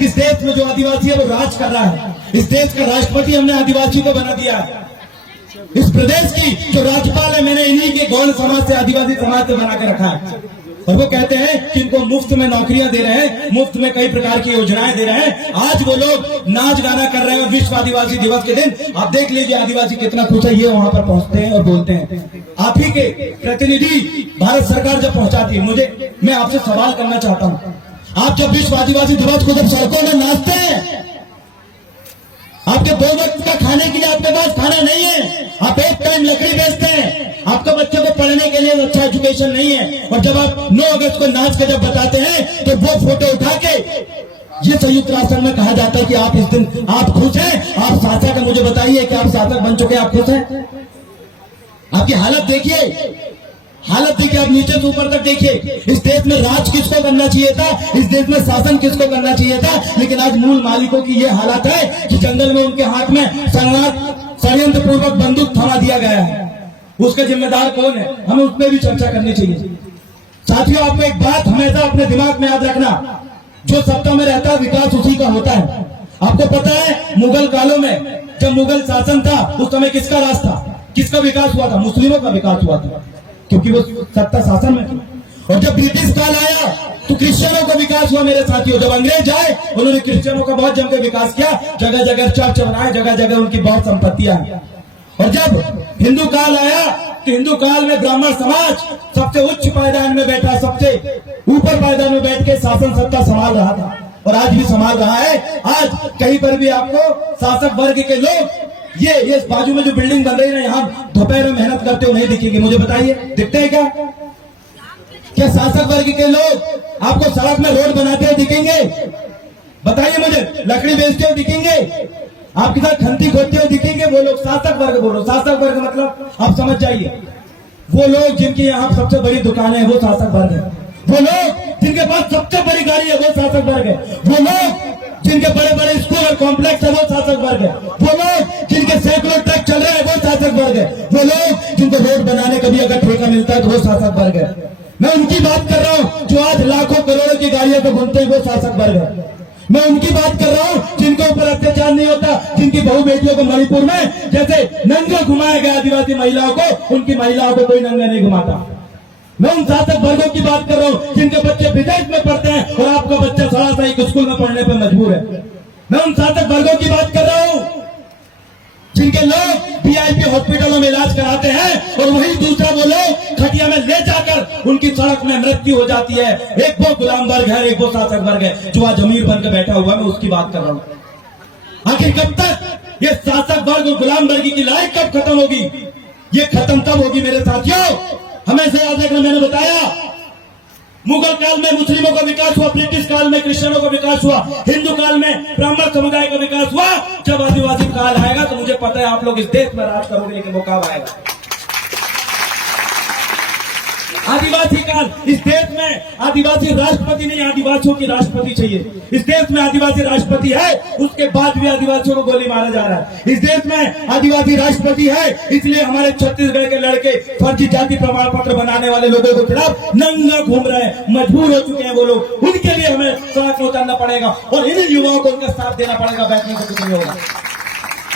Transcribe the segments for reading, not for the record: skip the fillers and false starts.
इस देश में जो आदिवासी है वो राज कर रहा है। इस देश का राष्ट्रपति हमने आदिवासी को बना दिया है। इस प्रदेश की जो राज्यपाल है मैंने इन्हीं के गौड़ समाज से, आदिवासी समाज से बना के रखा है। और वो कहते हैं कि इनको मुफ्त में नौकरियां दे रहे हैं, मुफ्त में कई प्रकार की योजनाएं दे रहे हैं। आज वो लोग नाच गाना कर रहे हैं। विश्व आदिवासी दिवस के दिन आप देख लीजिए आदिवासी कितना खुश है, ये वहां पर पहुंचते हैं और बोलते हैं। आप ही के प्रतिनिधि भारत सरकार जब पहुंचाती है, मैं आपसे सवाल करना चाहता हूं, आप जब विश्व आदिवासी दिवस को जब सड़कों में नाचते हैं, आपके 2 वक्त का खाने के लिए आपके पास खाना नहीं है, आप एक टाइम लकड़ी बेचते हैं, आपके बच्चों को पढ़ने के लिए अच्छा एजुकेशन नहीं है, और जब आप 9 अगस्त को नाच के जब बताते हैं तो वो फोटो उठा के ये संयुक्त राष्ट्र में कहा जाता है कि आप इस दिन आप खुश हैं, आप शासक हैं। मुझे बताइए कि आप शासक बन चुके, आप खुश हैं? आपकी हालत देखिए, हालत देखिए, आप नीचे से ऊपर तक देखिए। इस देश में राज किसको करना चाहिए था, इस देश में शासन किसको करना चाहिए था, लेकिन आज मूल मालिकों की ये हालत है कि जंगल में उनके हाथ में षड्यंत्र पूर्वक बंदूक थमा दिया गया है। उसके जिम्मेदार कौन है, हमें उस पर भी चर्चा करनी चाहिए। साथियों, आपको एक बात हमेशा अपने दिमाग में याद रखना, जो सत्ता में रहता है विकास उसी का होता है। आपको पता है मुगल कालों में जब मुगल शासन था उस समय किसका राज था, किसका विकास हुआ था? मुस्लिमों का विकास हुआ था, क्योंकि वो सत्ता शासन में थी। और जब ब्रिटिश काल आया तो क्रिश्चियनों का विकास हुआ मेरे साथियों। जब अंग्रेज आए उन्होंने क्रिश्चियनों का बहुत जमकर विकास किया, जगह जगह चर्च बनाए, जगह जगह उनकी बहुत संपत्तियां हैं। और जब हिंदू काल आया तो हिंदू काल में ब्राह्मण समाज सबसे उच्च पायदान में बैठा, सबसे ऊपर पायदान में बैठ के शासन सत्ता संभाल रहा था, और आज भी संभाल रहा है। आज कहीं पर भी आपको शासक वर्ग के लोग ये बाजू में जो बिल्डिंग बन रही है ना, यहाँ दोपहर में मेहनत करते हुए नहीं दिखेंगे। मुझे बताइए, दिखते हैं क्या? क्या शासक वर्ग के लोग आपको सड़क में रोड बनाते हुए दिखेंगे? बताइए मुझे, लकड़ी बेचते हुए दिखेंगे? आपके साथ खंती खोदते हुए दिखेंगे? वो लोग शासक वर्ग बोलो। शासक वर्ग मतलब आप समझ जाइए, वो लोग जिनकी यहाँ सबसे बड़ी दुकानें हैं वो शासक वर्ग है। वो लोग जिनके पास सबसे बड़ी गाड़ी है वो शासक वर्ग है। वो लोग जिनके बड़े बड़े स्कूल और कॉम्प्लेक्स है वो शासक वर्ग है। वो लोग जिनके सैकड़ों ट्रक चल रहे हैं वो शासक वर्ग है। वो लोग जिनको रोड बनाने का भी अगर ठेका मिलता है तो वो शासक वर्ग है। मैं उनकी बात कर रहा हूँ जो आज लाखों करोड़ों की गाड़ियों को घूमते हैं, वो शासक वर्ग है। मैं उनकी बात कर रहा हूँ जिनके ऊपर अत्याचार नहीं होता, जिनकी बहू बेटियों को मणिपुर में जैसे नंगे घुमाया गया आदिवासी महिलाओं को, उनकी महिलाओं को कोई नंगा नहीं घुमाता। मैं उन शासक वर्गों की बात कर रहा हूँ जिनके बच्चे विदेश में पढ़ते हैं और आपका बच्चा थोड़ा सा स्कूल में पढ़ने पर मजबूर है। मैं उन शासक वर्गों की बात कर रहा हूँ जिनके लोग VIP हॉस्पिटलों में इलाज कराते हैं और वही दूसरा वो लोग खटिया में ले जाकर उनकी सड़क में मृत्यु हो जाती है। एक वो गुलाम वर्ग है, एक वो शासक वर्ग है जो आज अमीर बनकर बैठा हुआ है। मैं उसकी बात कर रहा हूँ। आखिर कब तक ये शासक वर्ग और गुलाम वर्ग की लड़ाई कब खत्म होगी? ये खत्म तब होगी मेरे साथियों, हमेशा याद रखना। मैंने बताया मुगल काल में मुस्लिमों का विकास हुआ, ब्रिटिश काल में क्रिश्चियनों का विकास हुआ, हिंदू काल में ब्राह्मण समुदाय का विकास हुआ। जब आदिवासी काल आएगा तो मुझे पता है आप लोग इस देश में राज करोगे, लेकिन वो कब आएगा? आदिवासी काल, इस देश में आदिवासी राष्ट्रपति नहीं, आदिवासियों की राष्ट्रपति चाहिए। इस देश में आदिवासी राष्ट्रपति है, उसके बाद भी आदिवासियों को गोली मारा जा रहा है। इस देश में आदिवासी राष्ट्रपति है, इसलिए हमारे छत्तीसगढ़ के लड़के फर्जी जाति प्रमाण पत्र बनाने वाले लोगों के खिलाफ नंगा घूम रहे हैं, मजबूर हो चुके हैं वो लोग। उनके लिए हमें सड़क में उतरना पड़ेगा और इन्हीं युवाओं को उनका साथ देना पड़ेगा, बैठने को कुछ नहीं होगा।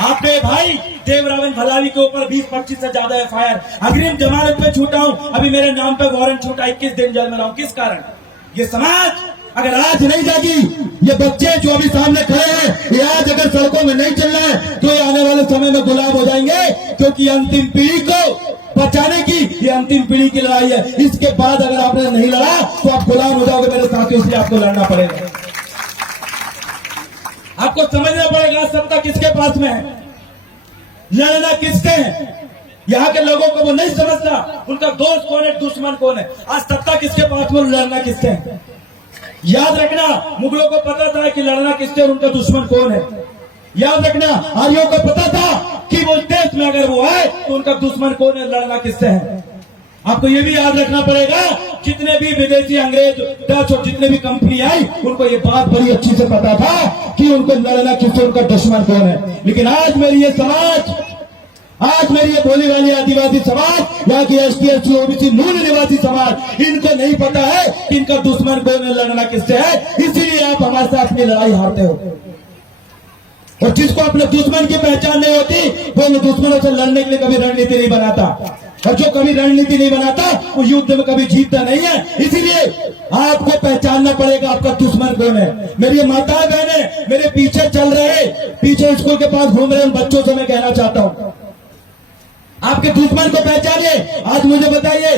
आपने भाई देवरावन भलावी के ऊपर 20-25 से ज्यादा FIR, अग्रिम जमानत पे छूटा हूं, अभी मेरे नाम पे वारंट छूटा, 21 दिन जेल में रहा हूं। किस कारण? ये समाज अगर आज नहीं जागी, ये बच्चे जो अभी सामने खड़े हैं, ये आज अगर सड़कों में नहीं चल रहे हैं तो ये आने वाले समय में गुलाम हो जाएंगे, क्योंकि अंतिम पीढ़ी को बचाने की ये अंतिम पीढ़ी की लड़ाई है। इसके बाद अगर आपने नहीं लड़ा तो आप गुलाम हो जाओगे मेरे साथियों, इसलिए आपको लड़ना पड़ेगा। आपको समझना पड़ेगा सत्ता किसके पास में है, लड़ना किससे है। यहाँ के लोगों को वो नहीं समझता, उनका दोस्त कौन है, दुश्मन कौन है। आज सत्ता किसके पास में, लड़ना किससे है। याद रखना, मुगलों को पता था कि लड़ना किससे और उनका दुश्मन कौन है। याद रखना, आर्यों को पता था कि वो देश में अगर वो आए तो उनका दुश्मन कौन है, लड़ना किससे है। आपको ये भी याद रखना पड़ेगा, जितने भी विदेशी अंग्रेज डच और जितने भी कंपनी आई, उनको ये बात बड़ी अच्छी से पता था कि उनको लड़ना किससे, उनका दुश्मन कौन है। लेकिन आज मेरी ये समाज आज मेरी ये बोली वाली आदिवासी समाज, यहाँ की एसटी एससी ओबीसी मूल निवासी समाज, इनको नहीं पता है कि इनका दुश्मन कौन है, लड़ना किससे है। इसीलिए आप हमारे साथ अपनी लड़ाई हारते हो। और जिसको अपने दुश्मन की पहचान नहीं होती, वो दुश्मनों से लड़ने के लिए कभी रणनीति नहीं बनाता, और जो कभी रणनीति नहीं बनाता वो युद्ध में कभी जीतता नहीं है। इसीलिए आपको पहचानना पड़ेगा आपका दुश्मन कौन है। मेरी माता बहने मेरे पीछे चल रहे, पीछे स्कूल के पास घूम रहे उन बच्चों से मैं कहना चाहता हूं, आपके दुश्मन को पहचानिए। आज मुझे बताइए,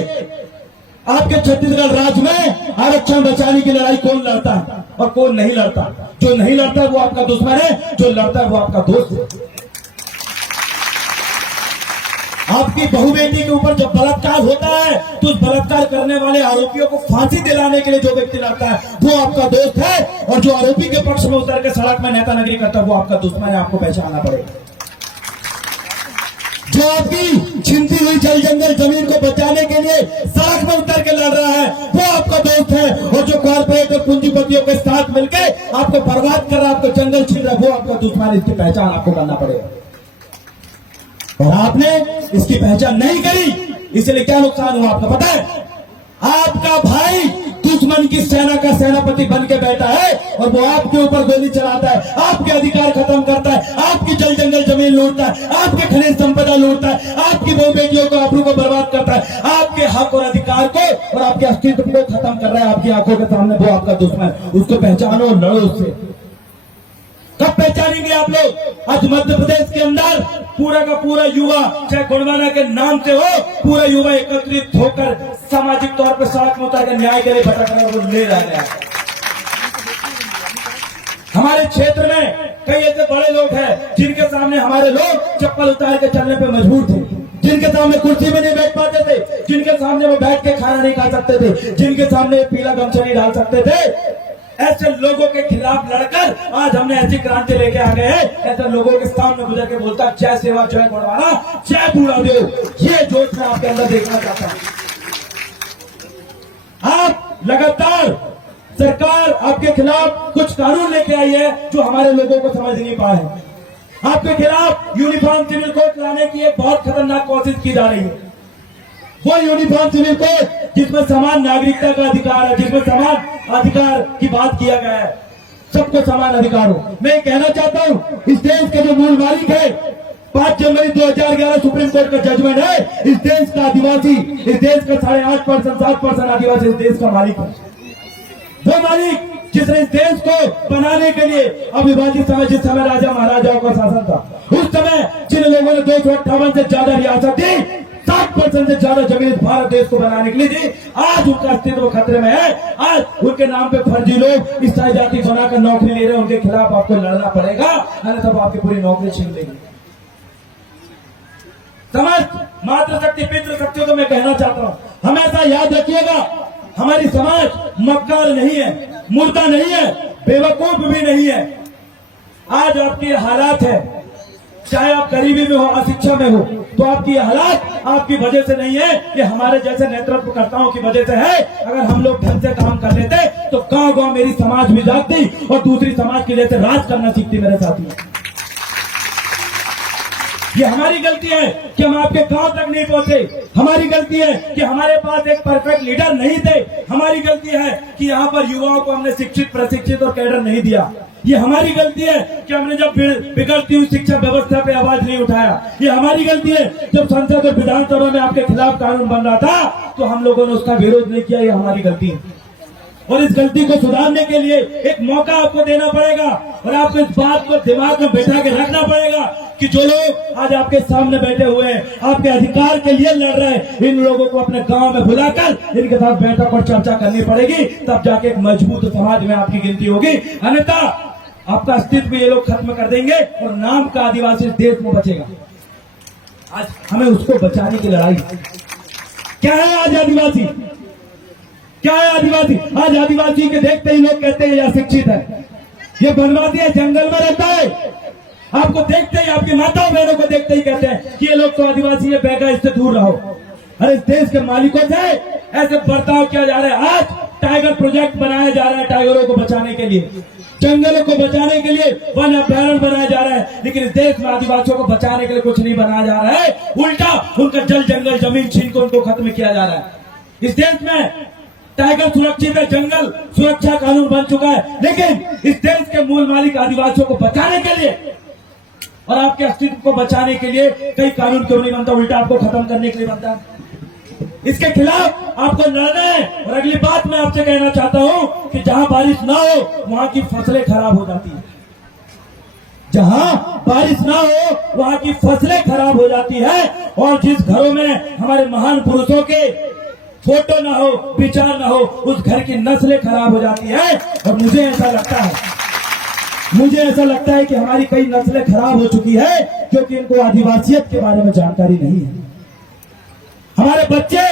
आपके छत्तीसगढ़ राज्य में आरक्षण बचाने की लड़ाई कौन लड़ता है और कौन नहीं लड़ता। जो नहीं लड़ता वो आपका दुश्मन है, जो लड़ता है वो आपका दोस्त है। आपकी बहू बेटी के ऊपर जब बलात्कार होता है तो उस बलात्कार करने वाले आरोपियों को फांसी दिलाने के लिए जो व्यक्ति लड़ता है वो आपका दोस्त है, और जो आरोपी के पक्ष में उतर के सड़क में नेतागिरी करता है वो आपका दुश्मन है। आपको पहचानना पड़ेगा। जो आपकी छिनती हुई जल जंगल जमीन को बचाने के लिए सड़क में उतर के लड़ रहा है वो आपका दोस्त है, और जो कॉर्पोरेट और पूंजीपतियों के साथ मिलकर आपको बर्बाद कर रहा है, आपको जंगल छीन रहा है, वो आपका दुश्मन है। इसकी पहचान आपको करना पड़ेगा, और आपने इसकी पहचान नहीं करी, इसलिए क्या नुकसान हुआ आपका पता है। आपका भाई दुश्मन की सेना का सेनापति बन के बैठा है, और वो आपके ऊपर गोली चलाता है, आपके अधिकार खत्म करता है, आपकी जल जंगल जमीन लूटता है, आपके खनिज संपदा लूटता है, आपकी बहु बेटियों को आबरू को बर्बाद करता है, आपके हक और अधिकार को और आपके अस्तित्व को खत्म कर रहा है आपकी आंखों के सामने। वो आपका दुश्मन, उसको पहचानो, लड़ो उससे। कब पहचानेंगे आप लोग। आज मध्य प्रदेश के अंदर पूरा का पूरा युवा, चाहे गुणवाना के नाम से हो, पूरा युवा एकत्रित होकर सामाजिक तौर पर सड़क में उतर न्याय के लिए भटक रहे, वो ले रहा है। हमारे क्षेत्र में कई ऐसे बड़े लोग हैं जिनके सामने हमारे लोग चप्पल उतार के चलने पे मजबूर थे, जिनके सामने कुर्सी में नहीं बैठ पाते थे, जिनके सामने वो बैठ के खाना नहीं खा सकते थे, जिनके सामने पीला गमछा नहीं डाल सकते थे। ऐसे लोगों के खिलाफ लड़कर आज हमने ऐसी क्रांति लेके आ गए हैं। ऐसे लोगों के सामने गुजर के बोलता जय सेवा, जय गुणवाना, जय बूढ़ादेव। ये जोश मैं आपके अंदर देखना चाहता हूं। आप लगातार सरकार आपके खिलाफ कुछ कानून लेके आई है जो हमारे लोगों को समझ नहीं पाए। आपके खिलाफ यूनिफॉर्म सिविल कोड लाने की एक बहुत खतरनाक कोशिश की जा रही है। वो यूनिफॉर्म सिविल कोड जिसमें समान नागरिकता का अधिकार है, जिसमें समान अधिकार की बात किया गया है, सबको समान अधिकार हो। मैं कहना चाहता हूं, इस देश के जो मूल मालिक है, 5 जनवरी 2011 सुप्रीम कोर्ट का जजमेंट है, इस देश का आदिवासी, इस देश का 8.5% 7% आदिवासी इस देश का मालिक है। वो मालिक जिसने इस देश को बनाने के लिए अविभाजित समय, जिस समय राजा महाराजाओं का शासन था, उस समय जिन लोगों ने 258 से ज्यादा रियासत दी, 7% से ज्यादा जमीन भारत देश को बनाने के लिए दी, आज उनका अस्तित्व खतरे में है। आज उनके नाम पे फर्जी लोग ईसाई जाति बनाकर नौकरी ले रहे हैं, उनके खिलाफ आपको लड़ना पड़ेगा, अन्यथा आपकी पूरी नौकरी छीन लेंगे। समस्त मातृशक्ति पितृशक्तियों को मैं कहना चाहता हूं, हमेशा याद रखिएगा, हमारी समाज मक्कार नहीं है, मुर्दा नहीं है, बेवकूफ भी नहीं है। आज आपके हालात है, चाहे आप गरीबी में हो, अशिक्षा में हो, तो आपकी हालात आपकी वजह से नहीं है, कि हमारे जैसे नेतृत्वकर्ताओं की वजह से है। अगर हम लोग ढंग से काम कर लेते तो गांव गांव मेरी समाज भी जागती और दूसरी समाज की जैसे राज करना सीखती मेरे साथी। ये हमारी गलती है कि हम आपके गांव तक नहीं पहुंचे, हमारी गलती है कि हमारे पास एक परफेक्ट लीडर नहीं थे, हमारी गलती है कि यहाँ पर युवाओं को हमने शिक्षित, प्रशिक्षित और कैडर नहीं दिया। ये हमारी गलती है कि हमने जब बिगड़ती हुई शिक्षा व्यवस्था पे आवाज नहीं उठाया। ये हमारी गलती है जब संसद और विधानसभा में आपके खिलाफ कानून बन रहा था तो हम लोगों ने उसका विरोध नहीं किया। ये हमारी गलती है, और इस गलती को सुधारने के लिए एक मौका आपको देना पड़ेगा, और आपको इस बात को दिमाग में बैठा के रखना पड़ेगा कि जो लोग आज आपके सामने बैठे हुए हैं, आपके अधिकार के लिए लड़ रहे हैं, इन लोगों को अपने गांव में बुलाकर इनके साथ बैठक और चर्चा करनी पड़ेगी, तब जाके एक मजबूत समाज में आपकी गिनती होगी। अन्यथा आपका अस्तित्व ये लोग खत्म कर देंगे और नाम का आदिवासी देश में बचेगा। आज हमें उसको बचाने की लड़ाई। क्या है आज आदिवासी, क्या है आदिवासी? आज आदिवासी के देखते ही लोग कहते हैं ये अशिक्षित है, ये बनवासी है, जंगल में रहता है। आपको देखते ही, आपकी माताओं बहनों को देखते ही कहते हैं कि ये लोग तो आदिवासी है, बेगा, इससे दूर रहो। अरे इस देश के मालिकों से ऐसे बर्ताव किया जा रहा है। आज टाइगर प्रोजेक्ट बनाया जा रहा है टाइगरों को बचाने के लिए। जंगलों को बचाने के लिए वन अभ्यारण्य बनाया जा रहा है, लेकिन इस देश में आदिवासियों को बचाने के लिए कुछ नहीं बनाया जा रहा है। उल्टा उनका जल जंगल जमीन छीन को उनको खत्म किया जा रहा है। इस देश में टाइगर सुरक्षित है, जंगल सुरक्षा कानून बन चुका है, लेकिन इस देश के मूल मालिक आदिवासियों को बचाने के लिए और आपके अस्तित्व को बचाने के लिए कई कानून क्यों नहीं बनता, उल्टा आपको खत्म करने के लिए बनता है। इसके खिलाफ आपको लड़ना है। और अगली बात मैं आपसे कहना चाहता हूं कि जहां बारिश ना हो वहां की फसलें खराब हो जाती है। जहां बारिश ना हो वहां की फसलें खराब हो जाती है। और जिस घरों में हमारे महान पुरुषों के फोटो ना हो, विचार ना हो, उस घर की नस्लें खराब हो जाती है। और मुझे ऐसा लगता है कि हमारी कई नस्लें खराब हो चुकी है क्योंकि इनको आदिवासियत के बारे में जानकारी नहीं है। हमारे बच्चे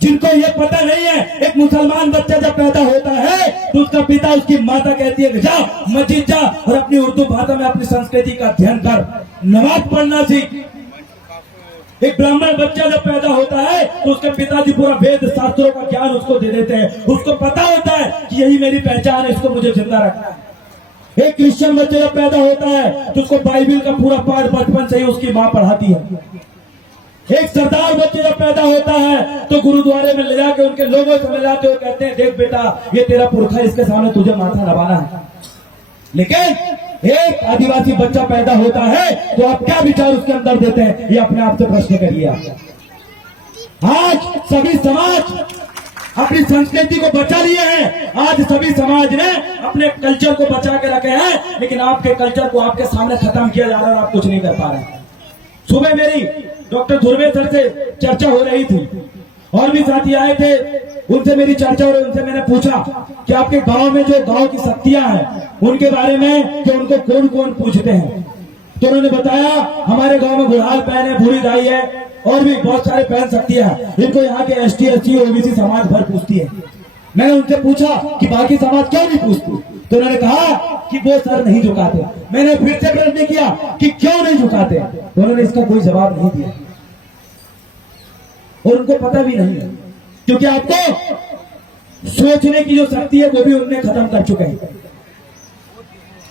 जिनको ये पता नहीं है, एक मुसलमान बच्चा जब पैदा होता है तो उसका पिता उसकी माता कहती है कि जा मस्जिद जा और अपनी उर्दू भाषा में अपनी संस्कृति का अध्ययन कर, नमाज पढ़ना सीख। एक ब्राह्मण बच्चा जब पैदा होता है तो उसके पिताजी पूरा वेद शास्त्रों का ज्ञान उसको दे देते हैं। उसको पता होता है कि यही मेरी पहचान है, इसको मुझे जिंदा रखना है। एक क्रिश्चियन बच्चा जब पैदा होता है तो उसको बाइबिल का पूरा पाठ बचपन से ही उसकी मां पढ़ाती है। एक सरदार बच्चे जब पैदा होता है तो गुरुद्वारे में ले जाके उनके लोगों से मिलाते हुए कहते हैं, देख बेटा ये तेरा पुरखा, इसके सामने तुझे माथा नवाना है। लेकिन एक आदिवासी बच्चा पैदा होता है तो आप क्या विचार उसके अंदर देते हैं, ये अपने आप से प्रश्न करिए। आज सभी समाज अपनी संस्कृति को बचा लिए हैं, आज सभी समाज ने अपने कल्चर को बचा के रखे हैं, लेकिन आपके कल्चर को आपके सामने खत्म किया जा रहा है और आप कुछ नहीं कर पा रहे। सुबह मेरी डॉक्टर धुर्वे सर से चर्चा हो रही थी और भी साथी आए थे, उनसे मेरी चर्चा और उनसे मैंने पूछा कि आपके गांव में जो गांव की शक्तियां हैं उनके बारे में कि उनको कौन कौन पूछते हैं। तो उन्होंने बताया हमारे गांव में बुढ़ाल बहन है, बूढ़ी दाई है और भी बहुत सारे बहन शक्तियां हैं, इनको यहाँ के ST SC OBC समाज भर पूछती है। मैंने उनसे पूछा कि बाकी समाज क्यों नहीं पूछती, तो उन्होंने कहा कि वो सर नहीं झुकाते। मैंने फिर से प्रश्न किया कि क्यों नहीं झुकाते, तो उन्होंने इसका कोई जवाब नहीं दिया और उनको पता भी नहीं है, क्योंकि आपको सोचने की जो शक्ति है वो भी उन्होंने खत्म कर चुके हैं।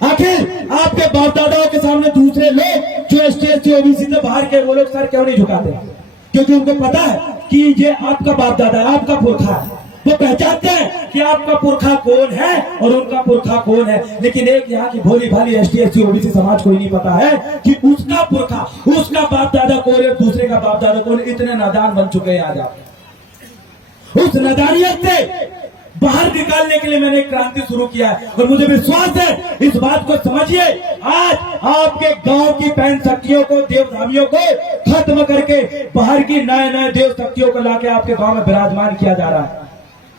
आखिर आपके बाप दादाओं के सामने दूसरे लोग जो ST SC OBC से बाहर के वो लोग सर क्यों नहीं झुकाते, क्योंकि उनको पता है कि ये आपका बाप दादा है, आपका पुरखा है। वो पहचानते हैं कि आपका पुरखा कौन है और उनका पुरखा कौन है। लेकिन एक यहाँ की भोली भाली ST SC OBC समाज को ही नहीं पता है कि उसका पुरखा, उसका बाप दादा कौन है, दूसरे का बाप दादा कौन है। इतने नादान बन चुके हैं आज आप। उस नादानियत से बाहर निकालने के लिए मैंने एक क्रांति शुरू किया है और मुझे विश्वास है, इस बात को समझिए, आज आपके गांव की बहन शक्तियों को, देवधामियों को खत्म करके बाहर की नए नए देव शक्तियों को लाके आपके गांव में विराजमान किया जा रहा है।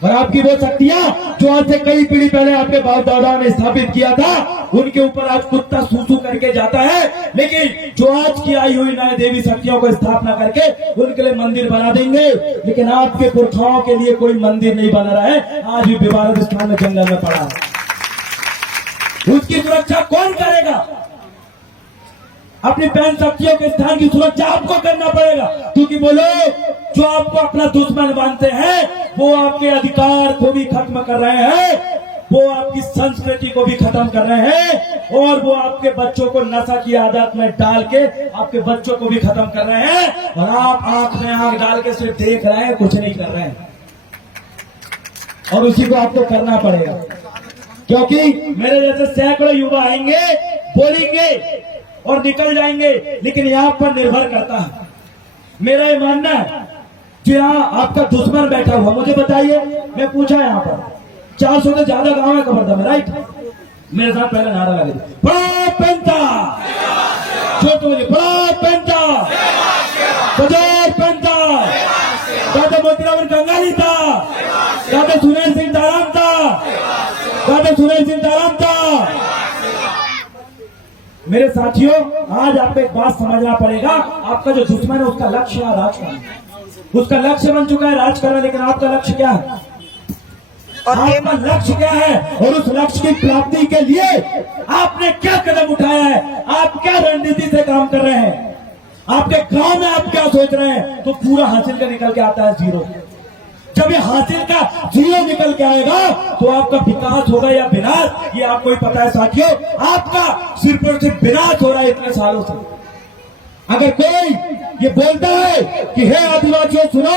और आपकी वो शक्तियां जो आज से कई पीढ़ी पहले आपके बाप दादा ने स्थापित किया था, उनके ऊपर आज कुत्ता सूसू करके जाता है। लेकिन जो आज की आई हुई नए देवी शक्तियों को स्थापना करके उनके लिए मंदिर बना देंगे, लेकिन आपके पुरखाओं के लिए कोई मंदिर नहीं बना रहा है। आज भी विवाद स्थान में जंगल में पड़ा है, उसकी सुरक्षा कौन करेगा? अपनी बहन शक्तियों के स्थान की सुरक्षा आपको करना पड़ेगा, क्योंकि वो लोग जो आपको अपना दुश्मन मानते हैं वो आपके अधिकार को भी खत्म कर रहे हैं, वो आपकी संस्कृति को भी खत्म कर रहे हैं और वो आपके बच्चों को नशा की आदत में डाल के आपके बच्चों को भी खत्म कर रहे हैं। और आप आंख में आंख डाल के सिर्फ देख रहे हैं, कुछ नहीं कर रहे हैं। और उसी को आपको करना पड़ेगा, क्योंकि मेरे जैसे सैकड़ों युवा आएंगे, बोलेंगे और निकल जाएंगे, लेकिन यहाँ पर निर्भर करता है। मेरा ये मानना है कि यहाँ आपका दुश्मन बैठा हुआ, मुझे बताइए, मैं पूछा यहाँ पर 400 से ज्यादा गांव है कबरदा में, राइट? मेरे साथ पहले नारा लगे, बड़ा पेंटा, छोटो बड़ा पेंटा, बजार पेंटा, दादा मोतीराम गंगाली था, दादा सुरेश सिंह ताराम था, दादा सुरेश सिंह ताराम था। मेरे साथियों, आज आपको एक बात समझना पड़ेगा, आपका जो दुश्मन है उसका लक्ष्य है राज करना। उसका लक्ष्य बन चुका है राज करना, लेकिन आपका लक्ष्य क्या है? आपका लक्ष्य क्या है? और उस लक्ष्य की प्राप्ति के लिए आपने क्या कदम उठाया है? आप क्या रणनीति से काम कर रहे हैं? आपके गांव में आप क्या सोच रहे हैं? तो पूरा हासिल कर निकल के आता है जीरो। जब ये हासिल का जीरो निकल के आएगा तो आपका विकास होगा या विनाश, ये आपको ही पता है साथियों। आपका सिर पर सिर्फ विनाश हो रहा है इतने सालों से। अगर कोई ये बोलता है कि हे आदिवासियों सुनो,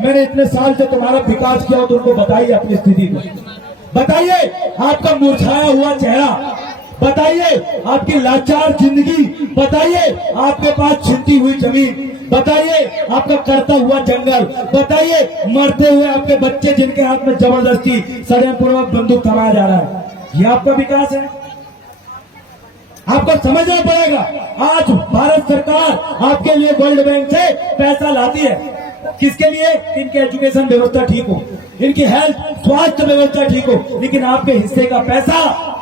मैंने इतने साल से तुम्हारा विकास किया, तो उनको बताइए अपनी स्थिति को, बताइए आपका मुरझाया हुआ चेहरा, बताइए आपकी लाचार जिंदगी, बताइए आपके पास छिनती हुई जमीन, बताइए आपका करता हुआ जंगल, बताइए मरते हुए आपके बच्चे जिनके हाथ में जबरदस्ती षड्यंत्रपूर्वक बंदूक थमाया जा रहा है। ये आपका विकास है? आपको समझना पड़ेगा। आज भारत सरकार आपके लिए वर्ल्ड बैंक से पैसा लाती है, किसके लिए? इनकी एजुकेशन व्यवस्था ठीक हो, इनकी हेल्थ स्वास्थ्य व्यवस्था ठीक हो, लेकिन आपके हिस्से का पैसा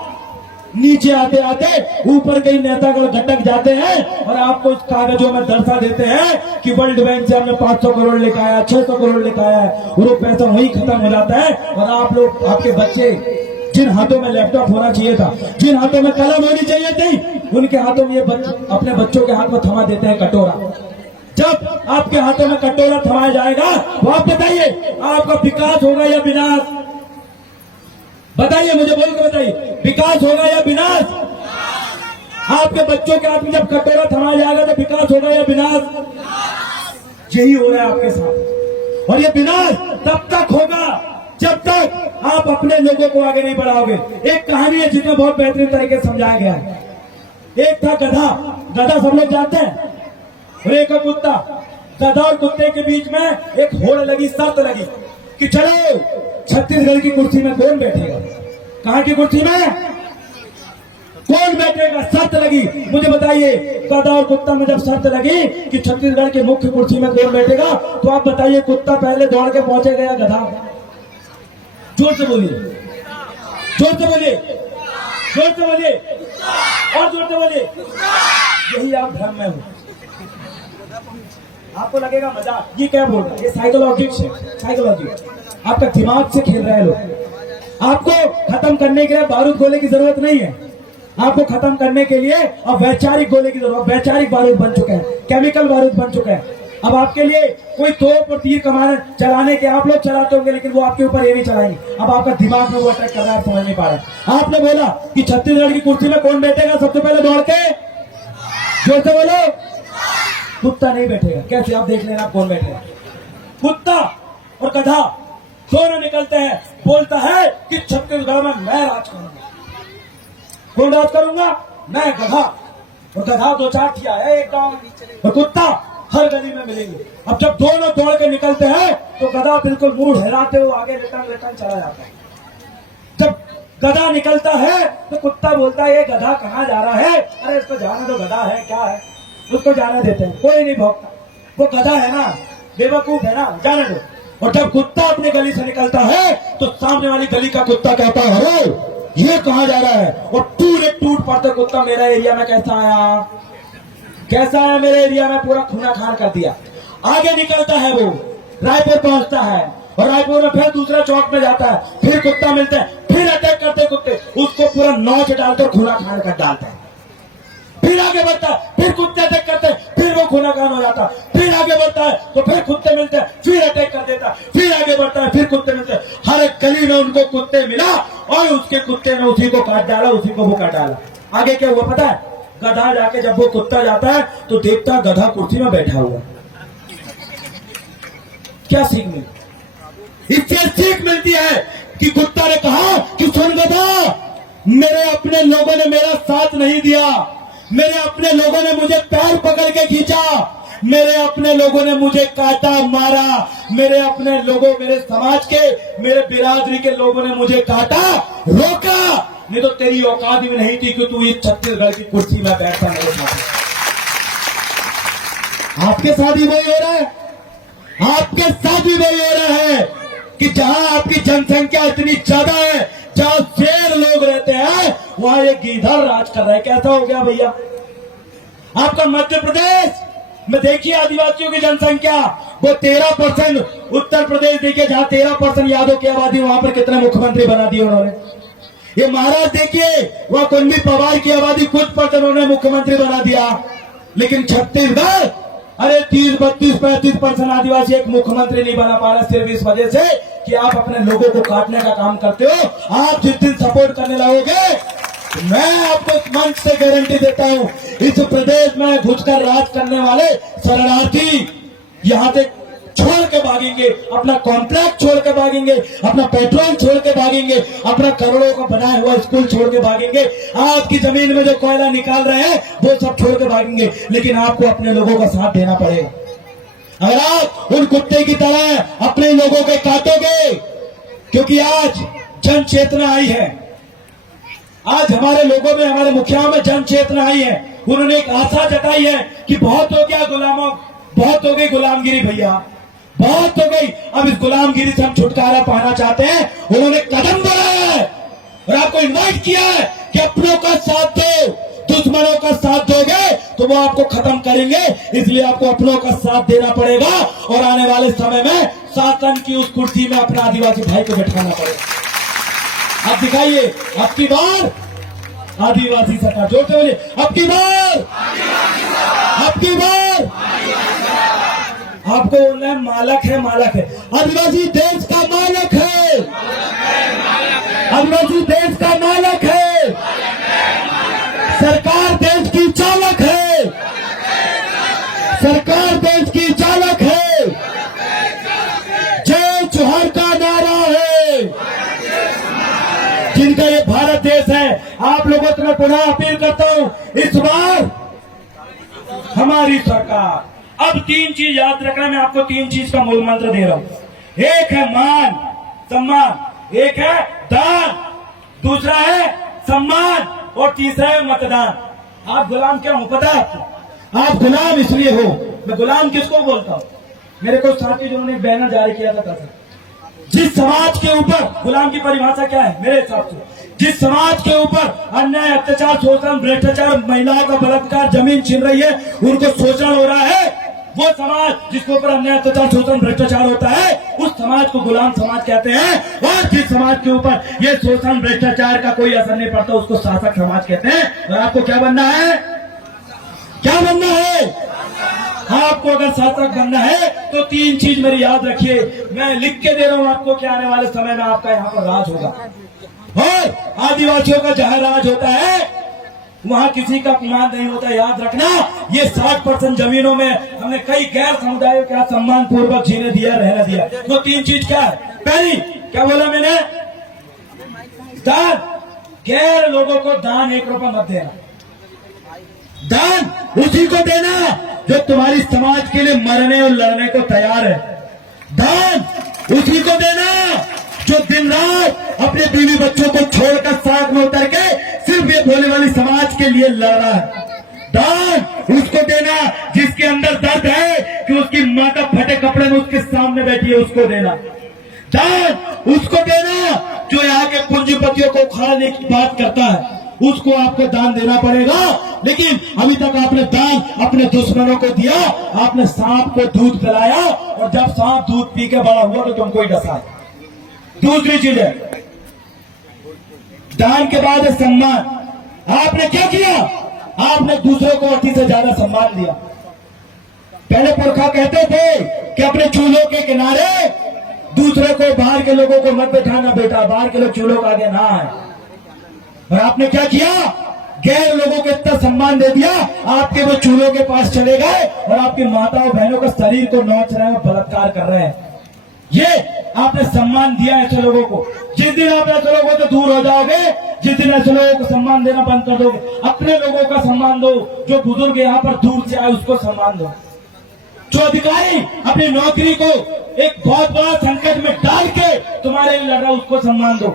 नीचे आते आते ऊपर कई नेतागण घटक जाते हैं और आपको इस कागजों में दर्शा देते हैं कि वर्ल्ड बैंक से हमने 500 करोड़ लेकर आया, 600 करोड़ लेकर आया है, और वो पैसा वहीं खत्म हो जाता है। और आप लोग, आपके बच्चे जिन हाथों में लैपटॉप होना चाहिए था, जिन हाथों में कलम होनी चाहिए थी, उनके हाथों में ये अपने बच्चों के हाथ में थमा देते हैं कटोरा। जब आपके हाथों में कटोरा थमाया जाएगा तो आप बताइए आपका विकास होगा या विनाश? बताइए, मुझे बोल के बताइए, विकास होगा या विनाश? आपके बच्चों के हाथ में जब कटोरा थमाया जाएगा तो विकास होगा या विनाश? यही हो रहा है आपके साथ। और ये विनाश तब तक होगा जब तक आप अपने लोगों को आगे नहीं बढ़ाओगे। एक कहानी है जिसमें बहुत बेहतरीन तरीके से समझाया गया है। एक था गधा, गधा सब लोग जानते हैं, और एक कुत्ता। गधा और कुत्ते के बीच में एक होड़ लगी, शर्त लगी कि चलो छत्तीसगढ़ की कुर्सी में कौन बैठेगा? कहां की कुर्सी में कौन बैठेगा? शर्त लगी। मुझे बताइए, गधा और कुत्ता में जब शर्त लगी कि छत्तीसगढ़ की मुख्य कुर्सी में कौन बैठेगा, तो आप बताइए कुत्ता पहले दौड़ के पहुंचेगा या गधा? जोर से बोलिए, जोर से बोलिए, जोर से बोलिए, और जोर से बोलिए। यही आप भ्रम में हो। आपको लगेगा मजाक, ये क्या बोल रहा है? ये साइकोलॉजिक्स है, साइकोलॉजी। आपका दिमाग से खेल रहे हैं लोग। आपको खत्म करने के लिए बारूद गोले की जरूरत नहीं है, आपको खत्म करने के लिए अब वैचारिक गोले की जरूरत। वैचारिक बारूद बन चुके हैं, केमिकल बारूद बन चुके हैं। अब आपके लिए कोई तोप और तीर कमान चलाने के आप लोग चलाते होंगे, लेकिन वो आपके ऊपर ये नहीं चलाएंगे। अब आपका दिमाग में वो अटैक कर रहा है, समझ नहीं पा रहा। आपने बोला कि छत्तीसगढ़ की कुर्सी में कौन बैठेगा, सबसे पहले दौड़ के जोर से बोलो। कुत्ता नहीं बैठेगा। कैसे? आप देख लेना कौन बैठेगा। कुत्ता और गधा दोनों निकलते हैं, बोलता है कि छत्तीसगढ़ में मैं राज करूंगा। कौन राज करूंगा? मैं। गधा और गधा दो चार ठिया है एक गांव, और कुत्ता हर गली में मिलेंगे। अब जब दोनों दौड़ के निकलते हैं तो गधा बिल्कुल मुंह हिलाते हुए आगे रिटर्न चला जाता है। जब गधा निकलता है तो कुत्ता बोलता है ये गधा कहाँ जा रहा है? अरे इसको जाने दो, गधा है क्या है, उसको जाने देते हैं, कोई नहीं भौंकता, वो गधा है ना, बेवकूफ है ना, जाने दो। और जब कुत्ता अपनी गली से निकलता है तो सामने वाली गली का कुत्ता कहता है अरे ये कहाँ जा रहा है? और टूट पड़ते कुत्ता मेरा एरिया में कैसा आया, कैसा आया मेरे एरिया में, पूरा खूना खान कर दिया। आगे निकलता है, वो रायपुर पहुंचता है, और रायपुर में फिर दूसरा चौक में जाता है, फिर कुत्ता मिलता है, फिर अटैक करते कुत्ते, उसको पूरा नौच डालते खूना खान कर डालते हैं। फिर आगे बढ़ता है, फिर कुत्ते अटैक करते हैं, फिर वो खूना खान हो जाता है। फिर आगे बढ़ता है तो फिर कुत्ते मिलते हैं, फिर अटैक कर देता है। फिर आगे बढ़ता है, फिर कुत्ते मिलते हैं। हर एक गली में उनको कुत्ते मिला और उसके कुत्ते ने उसी को काट डाला, उसी को वो काट डाला। आगे क्या हुआ पता है? गधा जाके जब वो कुत्ता जाता है तो देखता गधा कुर्सी में बैठा हुआ। क्या सीख मिलती? इससे सीख मिलती है कि कुत्ता ने कहा कि सुन गधा, मेरे अपने लोगों ने मेरा साथ नहीं दिया, मेरे अपने लोगों ने मुझे पैर पकड़ के खींचा, मेरे अपने लोगों ने मुझे काटा मारा, मेरे अपने लोगों, मेरे समाज के, मेरे बिरादरी के लोगों ने मुझे काटा, रोका। नहीं तो तेरी औकात भी नहीं थी कि तू इस छत्तीसगढ़ की कुर्सी में बैठता मेरे साथ। आपके साथ ही वही हो रहा है, आपके साथ ही वही हो रहा है कि जहां आपकी जनसंख्या इतनी ज्यादा है, जहां शेर लोग रहते हैं, वहां ये गीधर राज कर रहा है। कैसा हो गया भैया? आपका मध्य प्रदेश में देखिए आदिवासियों की जनसंख्या वो 13%। उत्तर प्रदेश देखिए जहां 13% यादव की आबादी, वहां पर कितने मुख्यमंत्री बना दिए उन्होंने। ये महाराज देखिए वह कुंडी पवार की आबादी कुछ % उन्होंने मुख्यमंत्री बना दिया। लेकिन छत्तीसगढ़ अरे 30-32-35% आदिवासी एक मुख्यमंत्री नहीं बना पा रहा सिर्फ इस वजह से कि आप अपने लोगों को काटने का काम करते हो। आप जिस दिन सपोर्ट करने लगोगे, मैं आपको इस मंच से गारंटी देता हूं, इस प्रदेश में घुसकर राज करने वाले शरणार्थी यहां से छोड़ के भागेंगे, अपना कॉन्ट्रैक्ट छोड़ के भागेंगे, अपना पेट्रोल छोड़ के भागेंगे, अपना करोड़ों का बनाया हुआ स्कूल छोड़ के भागेंगे, आपकी जमीन में जो कोयला निकाल रहे हैं वो सब छोड़ के भागेंगे। लेकिन आपको अपने लोगों का साथ देना पड़ेगा। अगर आप उन कुत्ते की तरह अपने लोगों को काटोगे, क्योंकि आज जन चेतना आई है, आज हमारे लोगों में, हमारे मुखियाओं में जन चेतना आई है। उन्होंने एक आशा जताई है कि बहुत हो गया गुलामों, बहुत हो गई गुलामगिरी भैया, बहुत हो गई, अब इस गुलामगिरी से हम छुटकारा पाना चाहते हैं। उन्होंने कदम बढ़ाया है और आपको इन्वाइट किया है कि अपनों का साथ दो, दुश्मनों का साथ दोगे तो वो आपको खत्म करेंगे। इसलिए आपको अपनों का साथ देना पड़ेगा और आने वाले समय में शासन की उस कुर्सी में अपना आदिवासी भाई को बैठाना पड़ेगा। आप दिखाइए, अब की बार आदिवासी सरकार, जोर से बोलिए, अब की बार, अब की बार। आपको बोलना है मालक है, मालक है। आदिवासी देश का मालक है, आदिवासी देश का मालक है, सरकार देश की चालक है, सरकार देश की चालक है। जय जोहर का नारा है। जिनका ये भारत देश है, आप लोगों से मैं पुनः अपील करता हूं, इस बार हमारी सरकार, अब 3 चीज याद रखना, मैं आपको 3 चीज का मूल मंत्र दे रहा हूं। एक है मान सम्मान, एक है दान, दूसरा है सम्मान और तीसरा है मतदान। आप गुलाम क्यों हो पता है आपको? आप गुलाम इसलिए हो, मैं गुलाम किसको बोलता हूं, मेरे को साथी जिन्होंने बैनर जारी किया था कल, जिस समाज के ऊपर, गुलाम की परिभाषा क्या है मेरे हिसाब से, जिस समाज के ऊपर अन्याय, अत्याचार, शोषण, भ्रष्टाचार, महिलाओं का बलात्कार, जमीन छीन रही है, उनको शोषण हो रहा है, वो समाज जिसके ऊपर अन्याय, अत्याचार, शोषण, भ्रष्टाचार होता है, उस समाज को गुलाम समाज कहते हैं। और जिस समाज के ऊपर ये शोषण, भ्रष्टाचार का कोई असर नहीं पड़ता, उसको शासक समाज कहते हैं। और आपको क्या बनना है, क्या बनना है? आपको अगर शासक बनना है तो 3 चीज मेरी याद रखिए, मैं लिख के दे रहा हूं आपको कि आने वाले समय में आपका यहाँ पर राज होगा। और आदिवासियों का जहां राज होता है वहां किसी का अपमान नहीं होता, याद रखना। ये 60% जमीनों में हमने कई गैर समुदायों का सम्मान पूर्वक जीने दिया, रहने दिया। तो 3 चीज क्या है? पहली क्या बोला मैंने? दान। गैर लोगों को दान 1 रुपया मत देना। दान उसी को देना जो तुम्हारी समाज के लिए मरने और लड़ने को तैयार है। दान उसी को देना जो दिन रात अपने बीवी बच्चों को छोड़कर साथ में उतर के सिर्फ ये भोले वाली समाज के लिए लड़ रहा है। दान उसको देना जिसके अंदर दर्द है कि उसकी माता फटे कपड़े में उसके सामने बैठी है, उसको देना। दान उसको देना जो यहाँ के पूंजीपतियों को उखाड़ने की बात करता है, उसको आपको दान देना पड़ेगा। लेकिन अभी तक आपने दान अपने दुश्मनों को दिया। आपने सांप को दूध पिलाया और जब सांप दूध पी के बड़ा हुआ तो तुमको ही डसा। दूसरी चीज है दान के बाद है सम्मान। आपने क्या किया? आपने दूसरों को अति से ज्यादा सम्मान दिया। पहले पुरखा कहते थे कि अपने चूल्हों के किनारे दूसरे को, बाहर के लोगों को मत बैठाना बेटा, बाहर के लोग चूल्हों के आगे ना आए। और आपने क्या किया? गैर लोगों को इतना सम्मान दे दिया, आपके वो चूल्हों के पास चले गए और आपकी माताओं बहनों का शरीर को नोच रहे हैं, बलात्कार कर रहे हैं। ये आपने सम्मान दिया ऐसे लोगों को। जिस दिन आप ऐसे लोगों से दूर हो जाओगे, जिस दिन ऐसे लोगों को सम्मान देना बंद कर दोगे, अपने लोगों का सम्मान दो। जो बुजुर्ग यहाँ पर दूर से आए उसको सम्मान दो। जो अधिकारी अपनी नौकरी को एक बहुत बड़ा संकट में डाल के तुम्हारे लिए लड़ रहा है उसको सम्मान दो।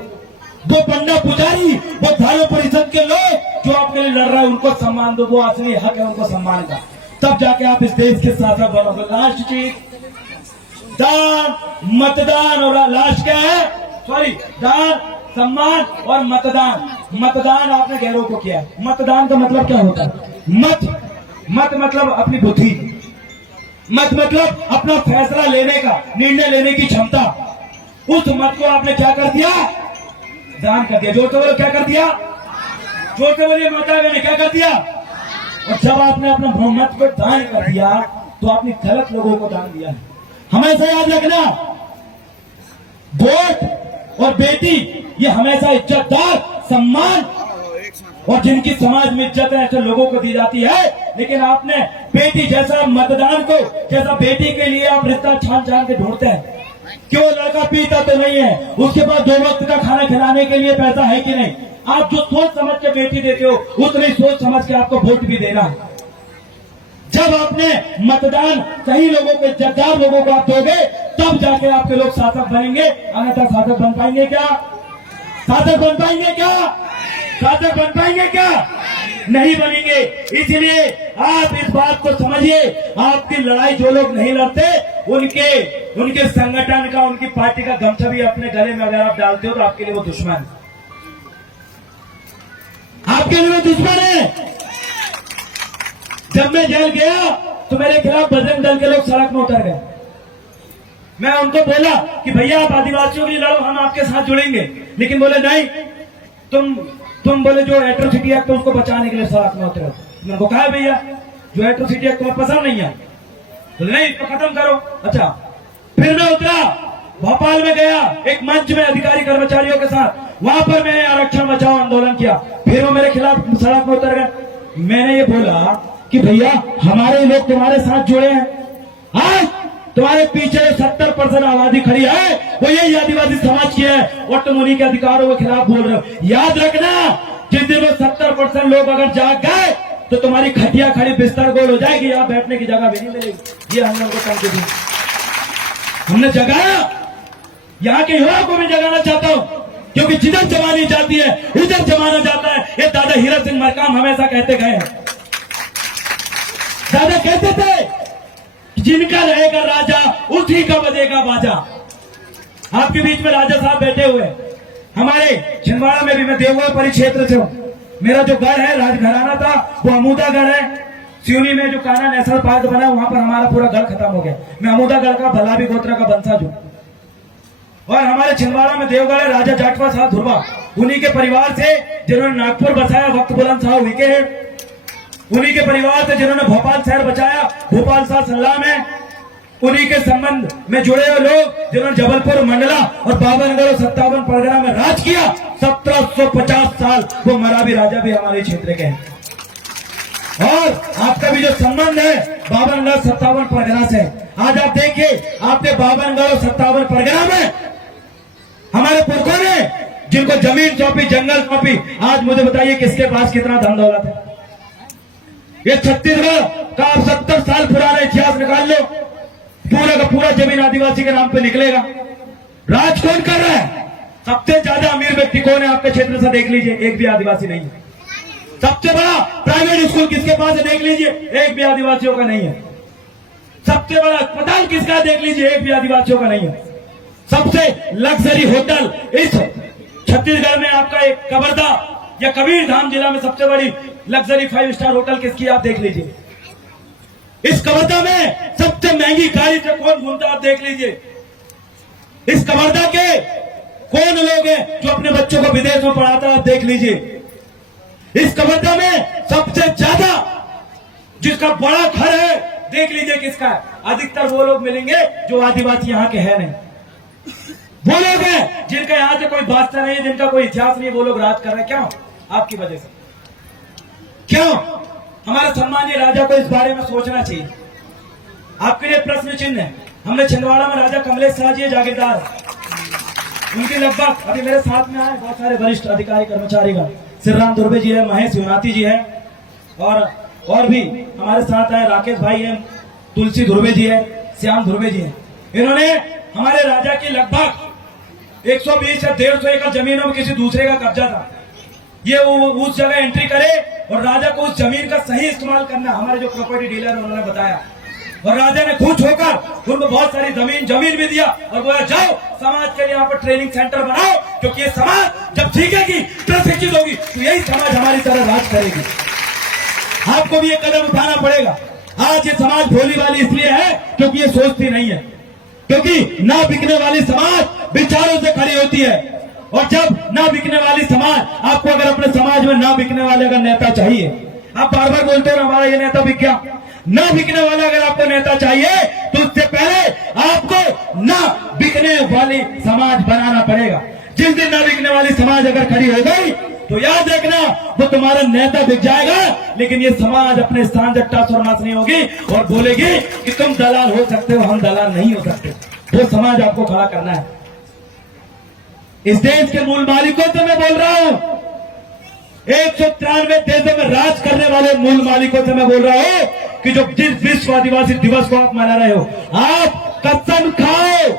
वो पंडा पुजारी, वो धर्म परिषद के लोग जो आपके लिए लड़ रहा है उनको सम्मान दो। वो असली हक है उनको सम्मान का, तब जाके आप इस देश के शासक बनोगे। लास्ट चीज दान, मतदान। और लास्ट क्या है? सॉरी, दान, सम्मान और मतदान। मतदान आपने गैरों को किया। मतदान का मतलब क्या होता है? मत मतलब अपनी बुद्धि, मत मतलब अपना फैसला लेने का, निर्णय लेने की क्षमता। उस मत को आपने क्या कर दिया? दान कर दिया। जोर से बोलो, क्या कर दिया? जोर से बोलिए, माता ने क्या कर दिया? और जब आपने अपना मत को दान कर दिया तो आपने गलत लोगों को दान दिया है। हमेशा याद रखना, वोट और बेटी ये हमेशा इज्जतदार, सम्मान और जिनकी समाज में इज्जत है ऐसे लोगों को दी जाती है। लेकिन आपने बेटी जैसा मतदान को, जैसा बेटी के लिए आप रिश्ता छान छान के ढूंढते हैं। क्यों? लड़का पीता तो नहीं है, उसके पास 2 वक्त का खाना खिलाने के लिए पैसा है कि नहीं? आप जो सोच समझ के बेटी देते हो उतनी सोच समझ के आपको वोट भी देना है। जब आपने मतदान सही लोगों को, इज्जतदार लोगों को आप दोगे, तब जाके आपके लोग शासक बनेंगे। अन्यथा शासक बन पाएंगे क्या? शासक बन पाएंगे क्या? शासक बन पाएंगे क्या? नहीं बनेंगे। इसलिए आप इस बात को समझिए, आपकी लड़ाई जो लोग नहीं लड़ते उनके संगठन का, उनकी पार्टी का गमछा भी अपने गले में अगर आप डालते हो तो आपके लिए वो दुश्मन है, आपके लिए वो दुश्मन है। जब मैं जेल गया तो मेरे खिलाफ बजरंग दल के लोग सड़क में उतर गए। मैं उनको बोला कि भैया आप आदिवासियों के लिए लड़ो, हम आपके साथ जुड़ेंगे। लेकिन बोले नहीं, तुम बोले जो एट्रोसिटी एक्ट है उसको बचाने के लिए सड़क में उतरो। मैंने को कहा भैया जो एट्रोसिटी एक्ट तुम्हें पसंद नहीं है, बोले नहीं इसको खत्म करो। अच्छा, फिर मैं उतरा, भोपाल में गया एक मंच में अधिकारी कर्मचारियों के साथ, वहां पर मैंने आरक्षण बचाओ आंदोलन किया। फिर वो मेरे खिलाफ सड़क में उतर गए। मैंने ये बोला कि भैया हमारे लोग तुम्हारे साथ जुड़े हैं, आज तुम्हारे पीछे 70% आबादी खड़ी है वो यही आदिवासी समाज की है, और तुम उन्हीं के अधिकारों के खिलाफ बोल रहे हो। याद रखना, जिस दिन वो 70% लोग अगर जाग गए तो तुम्हारी खटिया खड़ी बिस्तर गोल हो जाएगी, यहाँ बैठने की जगह भी नहीं मिलेगी। ये हमने उनको काम दी, हमने जगाया। यहाँ के युवाओं को भी जगाना चाहता हूँ, क्योंकि जिधर जमानी जाती है उधर जमाना जाता है। ये दादा हीरा सिंह मरकाम हमेशा कहते गए हैं। दादा कहते थे जिनका रहेगा राजा उसी का बजेगा बाजा। आपके बीच में राजा साहब बैठे हुए। हमारे छिंदवाड़ा में भी, मैं देवगढ़ परिक्षेत्र से हूँ, मेरा जो गढ़ है राजघराना था वो अमूदागढ़ है। सिवनी में जो कान्हा नेशनल पार्क बना वहां पर हमारा पूरा गढ़ खत्म हो गया। मैं अमूदागढ़ का भलावी गोत्र का वंशज हूँ। और हमारे छिंदवाड़ा में देवगढ़ है राजा जाटवा साहब धुरवा, उन्हीं के परिवार से जिन्होंने नागपुर बसाया, वक्त बुलंद साहब उनके हैं। उन्हीं के परिवार से जिन्होंने भोपाल शहर बचाया, भोपाल साहब सल्लाम है। उन्हीं के संबंध में जुड़े हुए लोग जिन्होंने जबलपुर, मंडला और बाबरगढ़ और 57 परगना में राज किया 1750 साल, वो मरावी राजा भी हमारे क्षेत्र के हैं। और आपका भी जो संबंध है बाबरगढ़ 57 परगना से, आज आप देखिए आपके बाबरगढ़ और 57 परगना में हमारे पुरखों ने जिनको जमीन सौंपी, जंगल सौंपी, आज मुझे बताइए किसके पास कितना धन दौलत है? ये छत्तीसगढ़ का आप 70 साल पुराना इतिहास निकाल लो, पूरा का पूरा जमीन आदिवासी के नाम पे निकलेगा। राज कौन कर रहा है? सबसे ज्यादा अमीर व्यक्ति कौन है आपके क्षेत्र से? देख लीजिए, एक भी आदिवासी नहीं है। सबसे बड़ा प्राइवेट स्कूल किसके पास है? देख लीजिए, एक भी आदिवासियों का नहीं है। सबसे बड़ा अस्पताल किसका? देख लीजिए, एक भी आदिवासियों का नहीं है। सबसे लग्जरी होटल इस छत्तीसगढ़ में आपका एक कवर्धा या कबीरधाम जिला में सबसे बड़ी लग्जरी 5 स्टार होटल किसकी? आप देख लीजिए। इस कवर्धा में सबसे महंगी गाड़ी से कौन घूमता? आप देख लीजिए। इस कवर्धा के कौन लोग हैं जो अपने बच्चों को विदेश में पढ़ाता है? आप देख लीजिए। इस कवर्धा में सबसे ज्यादा जिसका बड़ा घर है, देख लीजिए किसका है? अधिकतर वो लोग मिलेंगे जो आदिवासी यहाँ के हैं नहीं। वो लोग हैं जिनका यहाँ से कोई वास्ता नहीं है, जिनका कोई इतिहास नहीं है, वो लोग राज कर रहे हैं। क्यों? आपकी वजह से। क्यों? हमारे सम्मानीय राजा को इस बारे में सोचना चाहिए। आपके लिए प्रश्न चिन्ह है। हमने छिंदवाड़ा में राजा कमलेश शाह जी जागीरदार, उनके लगभग अभी मेरे साथ में आए बहुत सारे वरिष्ठ अधिकारी कर्मचारी का, श्री राम धुर्वे जी है, महेश युनाती जी है, और भी हमारे साथ आए राकेश भाई है, तुलसी धुर्वे जी है, श्याम धुर्वे जी है। इन्होंने हमारे राजा की लगभग 120 या 150 एकड़ जमीनों में किसी दूसरे का कब्जा था। ये उस जगह एंट्री करे और राजा को उस जमीन का सही इस्तेमाल करना, हमारे जो प्रॉपर्टी डीलर उन्होंने बताया। और राजा ने खुश होकर उनको बहुत सारी जमीन भी दिया और बोला जाओ समाज के लिए यहाँ पर ट्रेनिंग सेंटर बनाओ, क्योंकि ये समाज जब सीखेगी, प्रशिक्षित होगी, तो यही समाज हमारी तरह राज करेगी। आपको भी ये कदम उठाना पड़ेगा। आज ये समाज भोली वाली इसलिए है क्योंकि ये सोचती नहीं है, क्योंकि ना बिकने वाली समाज विचारों से खड़ी होती है। और जब ना बिकने वाली समाज, आपको अगर अपने समाज में ना बिकने वाले अगर नेता चाहिए, आप बार बार बोलते हो हमारा ये नेता बिक गया, ना बिकने वाला अगर आपको नेता चाहिए तो उससे पहले आपको ना बिकने वाली समाज बनाना पड़ेगा। जिस दिन ना बिकने वाली समाज अगर खड़ी हो गई तो याद रखना वो तुम्हारा नेता बिक जाएगा, लेकिन ये समाज अपने स्थान से टस और मस नहीं होगी और बोलेगी कि तुम दलाल हो सकते हो, हम दलाल नहीं हो सकते। वो समाज आपको खड़ा करना है। इस देश के मूल मालिकों से मैं बोल रहा हूं, 193 देशों में राज करने वाले मूल मालिकों से मैं बोल रहा हूं कि जो जिस विश्व आदिवासी दिवस को आप मना रहे हो, आप कसम खाओ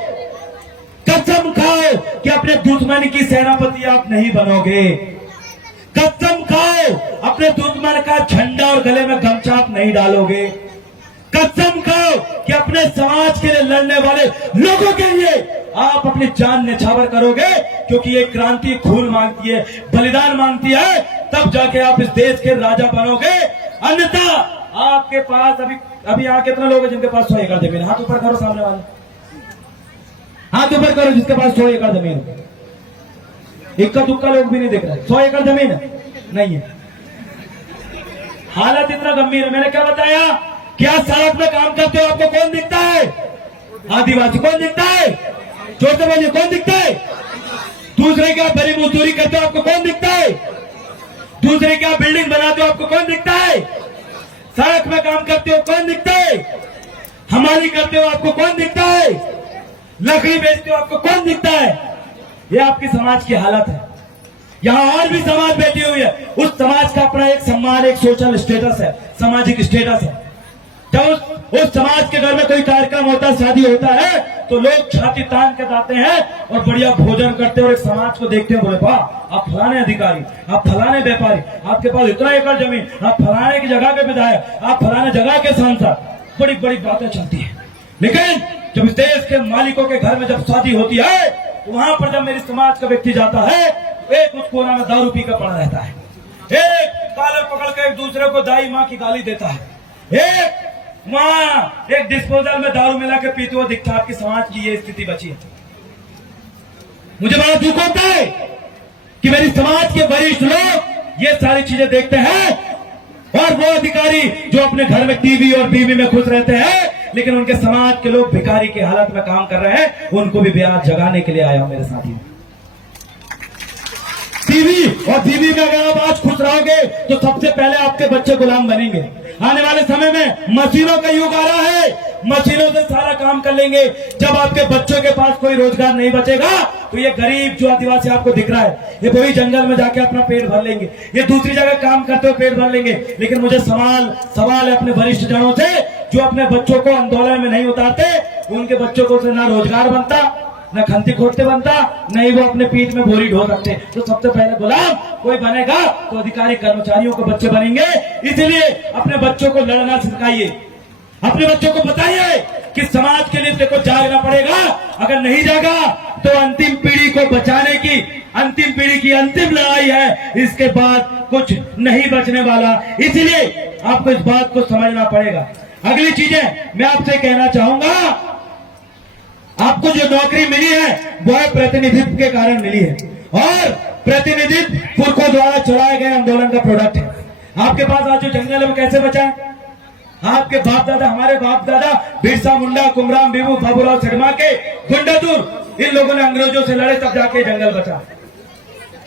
कि अपने दुश्मन की सेनापति आप नहीं बनोगे। कसम खाओ अपने दुश्मन का झंडा और गले में गमछा आप नहीं डालोगे। कसम खाओ कि अपने समाज के लिए लड़ने वाले लोगों के लिए आप अपनी जान न्यौछावर करोगे, क्योंकि ये क्रांति खून मांगती है, बलिदान मांगती है, तब जाके आप इस देश के राजा बनोगे। अन्यथा आपके पास अभी यहाँ कितने लोग हैं जिनके पास 100 एकड़ जमीन? हाथ ऊपर करो सामने वाले, हाथ ऊपर करो जिसके पास 100 एकड़ जमीन। इक्का दुक्का लोग भी नहीं दिख रहे। 100 एकड़ जमीन नहीं है। हालत इतना गंभीर है। मैंने क्या बताया? क्या सड़क में काम करते हो आपको कौन दिखता है? आदिवासी। कौन दिखता है? जोर से बोलिए, कौन दिखता है? दूसरे क्या बड़ी मजदूरी करते हो आपको कौन दिखता है? दूसरे क्या बिल्डिंग बनाते हो आपको कौन दिखता है? सड़क में काम करते हो कौन दिखता है? हमारी करते हो आपको कौन दिखता है? लकड़ी बेचते हो आपको कौन दिखता है? ये आपकी समाज की हालत है। यहां और भी समाज बैठी हुई है, उस समाज का अपना एक सम्मान, एक सोशल स्टेटस है, सामाजिक स्टेटस है। जब उस समाज के घर में कोई कार्यक्रम होता है, शादी होता है, तो लोग छाती तान के जाते हैं और बढ़िया भोजन करते हैं और एक समाज को देखते हैं, बोले वाह आप फलाने अधिकारी, आप फलाने व्यापारी, आपके पास इतना एकड़ जमीन, आप फलाने की जगह के विधायक, आप फलाने जगह के सांसद, बड़ी बड़ी बातें चलती है। लेकिन जब इस देश के मालिकों के घर में जब शादी होती है, तो वहां पर जब मेरी समाज का व्यक्ति जाता है, एक उस कोना में दारू पी कर पड़ा रहता है, एक कॉलर पकड़ कर एक दूसरे को दाई माँ की गाली देता है, एक वहां एक डिस्पोजल में दारू मिला के पीते हुए दिखता है। आपकी समाज की ये स्थिति बची है। मुझे बड़ा दुख होता है कि मेरी समाज के वरिष्ठ लोग ये सारी चीजें देखते हैं, और वो अधिकारी जो अपने घर में टीवी और बीवी में खुश रहते हैं, लेकिन उनके समाज के लोग भिखारी की हालत में काम कर रहे हैं, उनको भी ब्याज जगाने के लिए आया हूं मेरे साथी। टीवी और बीवी में अगर आप आज खुश रहोगे तो सबसे पहले आपके बच्चे गुलाम बनेंगे। आने वाले समय में मशीनों का युग आ रहा है, मशीनों से सारा काम कर लेंगे। जब आपके बच्चों के पास कोई रोजगार नहीं बचेगा तो ये गरीब जो आदिवासी आपको दिख रहा है, ये वही जंगल में जाके अपना पेट भर लेंगे, ये दूसरी जगह काम करते हुए पेट भर लेंगे। लेकिन मुझे सवाल है अपने वरिष्ठ जनों से, जो अपने बच्चों को आंदोलन में नहीं उतारते, उनके बच्चों को ना रोजगार बनता, न खंती खोटते बनता, नहीं वो अपने पीठ में बोरी ढो सकते। तो सबसे पहले गुलाम कोई बनेगा तो अधिकारी कर्मचारियों को बच्चे बनेंगे। इसलिए अपने बच्चों को लड़ना सिखाइए, अपने बच्चों को बताइए कि समाज के लिए देखो जागना पड़ेगा। अगर नहीं जागा तो अंतिम पीढ़ी को बचाने की, अंतिम पीढ़ी की अंतिम लड़ाई है, इसके बाद कुछ नहीं बचने वाला। इसलिए आपको इस बात को समझना पड़ेगा। अगली चीजें मैं आपसे कहना चाहूंगा, आपको जो नौकरी मिली है वो है प्रतिनिधित्व के कारण मिली है, और प्रतिनिधित्व पुरखों द्वारा चलाए गए आंदोलन का प्रोडक्ट है। आपके पास आज जो जंगल में कैसे बचा है? आपके बाप दादा, हमारे बाप दादा बिरसा मुंडा, कुमराम बीबू, बाबूराव सिडमा के गुंडादुर, इन लोगों ने अंग्रेजों से लड़े तब जाके जंगल बचा।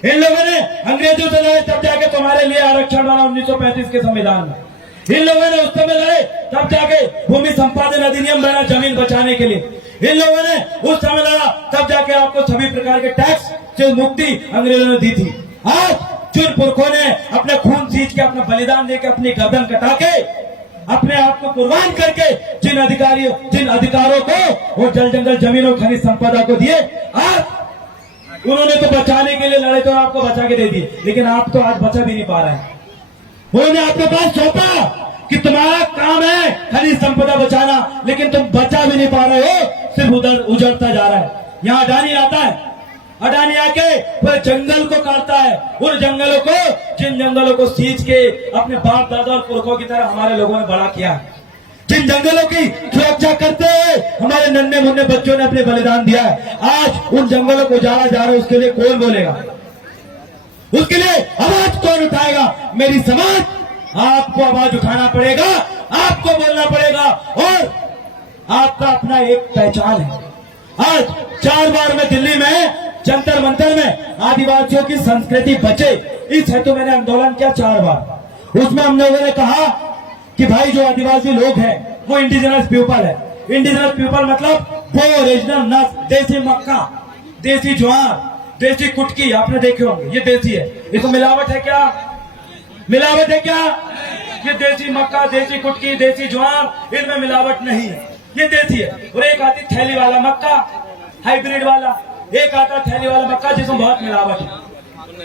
इन लोगों ने अंग्रेजों से लड़े तब जाके तुम्हारे लिए आरक्षण बना 1935 के संविधान में। इन लोगों ने उस समय लड़े तब जाके भूमि संपादन अधिनियम बना जमीन बचाने के लिए। इन लोगों ने उस समय लड़ा तब जाके आपको सभी प्रकार के टैक्स से मुक्ति अंग्रेजों ने दी थी। आज जिन पुरखों ने अपने खून सींच के, अपना बलिदान देके, अपनी गर्दन कटा के, अपने आप को कुर्बान करके जिन अधिकारों को वो जल जंगल जमीन और खनिज संपदा को दिए, आज उन्होंने तो बचाने के लिए लड़े तो आपको बचा के दे दिए, लेकिन आप तो आज बचा भी नहीं पा रहे हैं। उन्होंने आपके पास सौंपा कि तुम्हारा काम है खनिज संपदा बचाना, लेकिन तुम बचा भी नहीं पा रहे हो, सिर्फ उधर उजड़ता जा रहा है। यहाँ अडानी आता है, अडानी आके पूरे जंगल को काटता है, उन जंगलों को, जिन जंगलों को सींच के अपने बाप दादा और पुरखों की तरह हमारे लोगों ने बड़ा किया, जिन जंगलों की सुरक्षा करते हुए हमारे नन्हे मुन्ने बच्चों ने अपने बलिदान दिया है, आज उन जंगलों को उजाड़ा जा रहा है। उसके लिए कौन बोलेगा? उसके लिए आवाज कौन उठाएगा? मेरी समाज, आपको आवाज उठाना पड़ेगा। आपको बोलना पड़ेगा। और आपका अपना एक पहचान है। आज 4 बार मैं दिल्ली में जंतर मंतर में आदिवासियों की संस्कृति बचे, इस हेतु मैंने आंदोलन किया 4 बार। उसमें हम लोगों ने कहा कि भाई जो आदिवासी लोग हैं वो इंडिजिनस पीपल है। इंडिजिनस पीपल मतलब वो ओरिजिनल नस्ल, देसी मक्का, देसी ज्वार, देसी कुटकी आपने देखे होंगे, ये देसी है। इसमें मिलावट है क्या? मिलावट है क्या? ये देसी मक्का, देसी कुटकी, देसी ज्वार, इनमें मिलावट नहीं है, ये देसी है। और एक आती थैली वाला मक्का, हाइब्रिड वाला, एक आता थैली वाला मक्का जिसमें बहुत मिलावट है।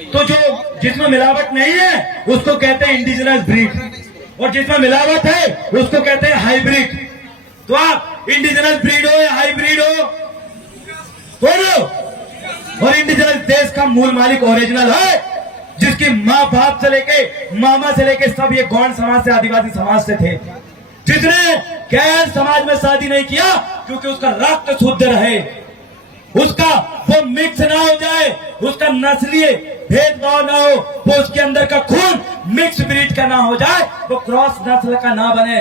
तो जो जिसमें मिलावट नहीं है उसको कहते हैं इंडिजिनस ब्रीड, और जिसमें मिलावट है उसको कहते हैं हाइब्रिड। तो आप इंडिजिनस ब्रीड हो या हाइब्रिड हो, बोलो। और इंडिजिनस देश का मूल मालिक ओरिजिनल है, जिसकी माँ बाप से लेके मामा से लेके सब ये गौंड समाज से, आदिवासी समाज से थे, जिसने गैर समाज में शादी नहीं किया क्योंकि उसका रक्त शुद्ध रहे, उसका वो मिक्स ना हो जाए, उसका नस्लीय भेदभाव ना हो, वो उसके अंदर का खून मिक्स ब्रीड का ना हो जाए, वो क्रॉस नस्ल का ना बने।